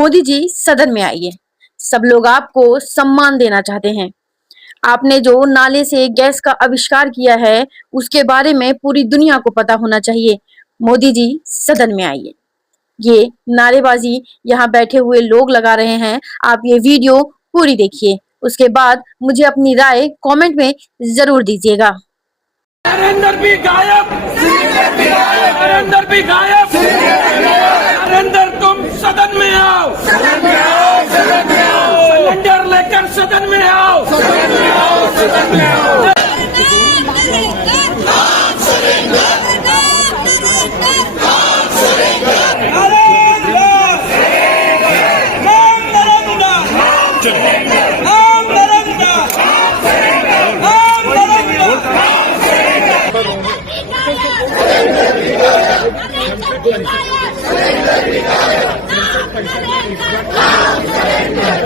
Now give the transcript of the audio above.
मोदी जी सदन में आइए, सब लोग आपको सम्मान देना चाहते हैं। आपने जो नाले से गैस का आविष्कार किया है, उसके बारे में पूरी दुनिया को पता होना चाहिए। मोदी जी सदन में आइए। ये नारेबाजी यहाँ बैठे हुए लोग लगा रहे हैं। आप ये वीडियो पूरी देखिए, उसके बाद मुझे अपनी राय कमेंट में जरूर दीजिएगा। नरेंद्र भी गायब, नरेंद्र भी गायब, नरेंद्र तुम सदन में आओ, सिलेंडर लेकर सदन में आओ, सदन में आओ। Surrender!